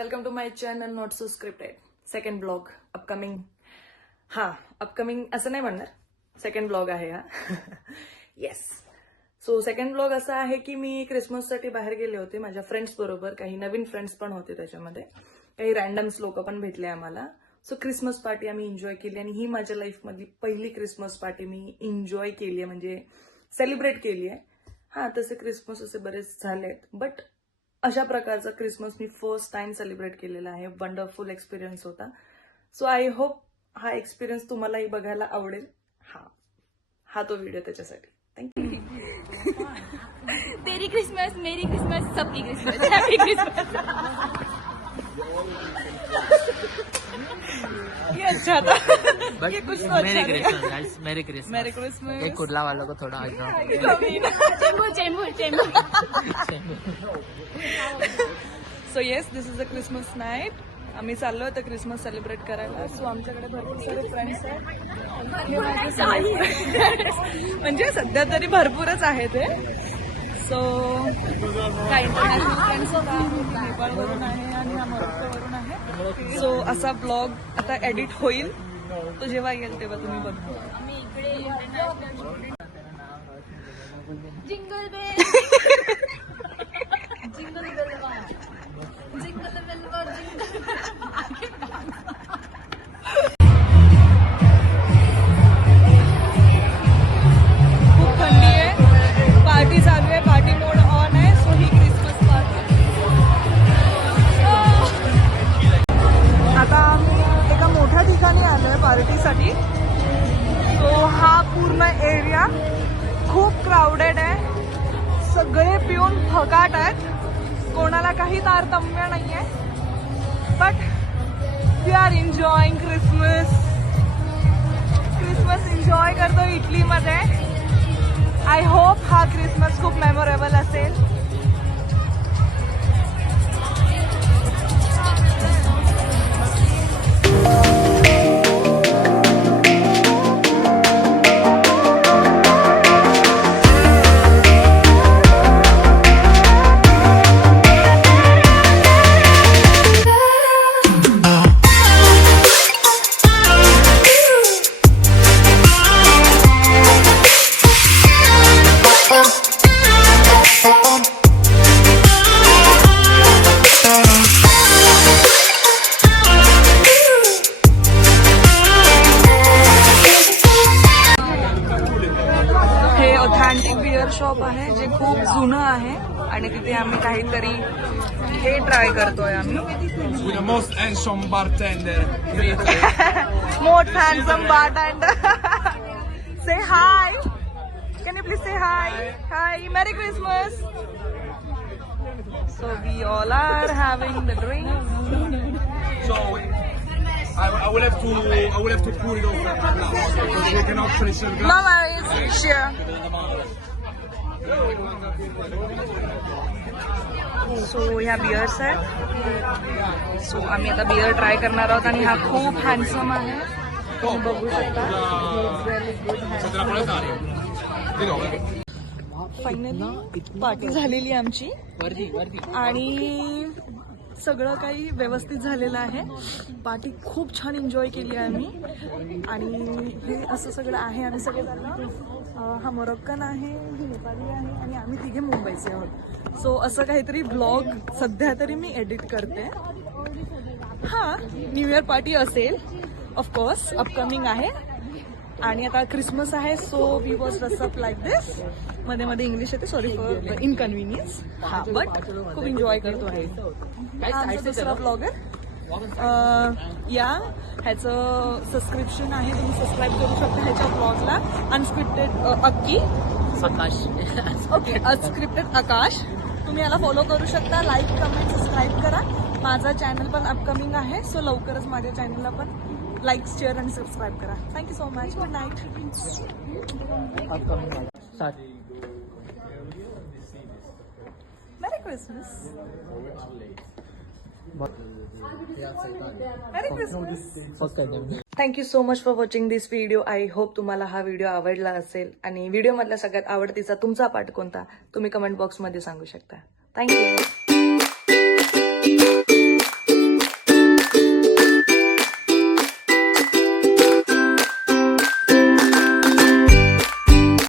Welcome to my channel not so scripted. Second blog upcoming. Upcoming असं नाही म्हणणार, second blog आहे हा. येस. सो सेकंड ब्लॉग असा आहे की मी क्रिसमससाठी बाहेर गेले होते माझ्या फ्रेंड्स बरोबर. काही नवीन फ्रेंड्स पण होते त्याच्यामध्ये, काही रॅन्डम्स लोक पण भेटले आम्हाला. सो क्रिसमस पार्टी आम्ही एन्जॉय केली आणि ही माझ्या लाईफमधली पहिली क्रिसमस पार्टी मी एन्जॉय केली आहे, म्हणजे सेलिब्रेट केली आहे. तसे क्रिसमस असे बरेच झालेत, बट अशा प्रकारचा क्रिसमस मी फर्स्ट टाइम सेलिब्रेट केलेला आहे. वंडरफुल एक्सपिरियन्स होता. सो आय होप हा एक्सपिरियन्स तुम्हालाही बघायला आवडेल. हा तो व्हिडिओ त्याच्यासाठी. थँक्यू. तेरी क्रिसमस, मेरी क्रिसमस, सबकी क्रिसमस, हैप्पी क्रिसमस. ये अच्छा था. बट ये कुछ तो मेरी अच्छा क्रिसमस गाइस, मेरी क्रिसमस. मेरी क्रिसमस. एक कुर्ला वालों को थोड़ा Chembur. So yes, this is a Christmas night. आम्ही चाललो होतो क्रिसमस सेलिब्रेट करायला. सो आमच्याकडे भरपूर सारे फ्रेंड्स आहेत. हे माझे सगळे म्हणजे सध्या तरी भरपूरच आहे ते. सो काही इंटरनॅशनल फ्रेंड्स होता, नेपाळवरून आहे आणि हा मोरोक्कोवरून आहे. सो असा ब्लॉग आता एडिट होईल, तो जेव्हा येईल तेव्हा तुम्ही बघा. जिंगल बेल, जिंगल बेलवा, जिंगल बेलवा, खूप थंडी आहे, पार्टी चालू आहे, पार्टी मोड ऑन आहे. सो ही क्रिसमस पार्टी. आता आम्ही एका मोठ्या ठिकाणी आलोय पार्टीसाठी. सो हा पूर्ण एरिया खूप क्राऊडेड आहे. सगळे पिऊन फकाट आहेत, कोणाला काही तारतम्य नाहीये. But we are enjoying Christmas. Christmas enjoy करतो इटलीमध्ये. आय होप हा क्रिसमस खूप मेमोरेबल असेल. हे ऑथेंटिक बिअर शॉप आहे जे खूप जुनं आहे आणि तिथे आम्ही काहीतरी हे ट्राय करतोय आम्ही. With the most handsome bartender. Most handsome bartender. Say high. Can you please say hi? Hi, Merry Christmas. So we all are having the drinks. So I will have to cool it off now because we can actually serve No worries. Sure. So ह्या bears आहेत. So आम्ही आता beer try करणार आहोत आणि हा खूप handsome आहे, तुम्ही बघू शकता. फायनली पार्टी झालेली आमची आणि सगळं काही व्यवस्थित झालेलं आहे. पार्टी खूप छान एन्जॉय केली आहे आम्ही. आणि हे असं सगळं आहे. आम्ही सगळे जण, हा मोरोक्कन आहे, ही नेपाळी आहे आणि आम्ही तिघे मुंबईचे आहोत. सो असं काहीतरी ब्लॉग सध्या तरी मी एडिट करते. न्यू इयर पार्टी असेल ऑफकोर्स, अपकमिंग आहे. आणि आता क्रिसमस आहे. So we was dress up like this. मध्ये मध्ये इंग्लिश येते, सॉरी फॉर इनकन्व्हिनियन्स. बट खूप एन्जॉय करतो आहे. आमचा दुसरा ब्लॉग आहे. ह्याचं सबस्क्रिप्शन आहे, तुम्ही सबस्क्राईब करू शकता ह्याच्या ब्लॉगला. अनस्क्रिप्टेड अक्की आकाश. ओके, अनस्क्रिप्टेड आकाश. तुम्ही याला फॉलो करू शकता. लाईक, कमेंट, सबस्क्राईब करा. माझा चॅनल पण अपकमिंग आहे. सो लवकरच माझ्या चॅनलला पण लाईक, शेअर आणि सबस्क्राईब करा. Thank you so much. Good night. Mary Christmas. Mary Christmas. Thank you so much for watching this video. I hope तुम्हाला हा व्हिडिओ आवडला असेल. आणि व्हिडिओमधला सगळ्यात आवडतीचा तुमचा पार्ट कोणता तुम्ही कमेंट बॉक्समध्ये सांगू शकता. थँक्यू.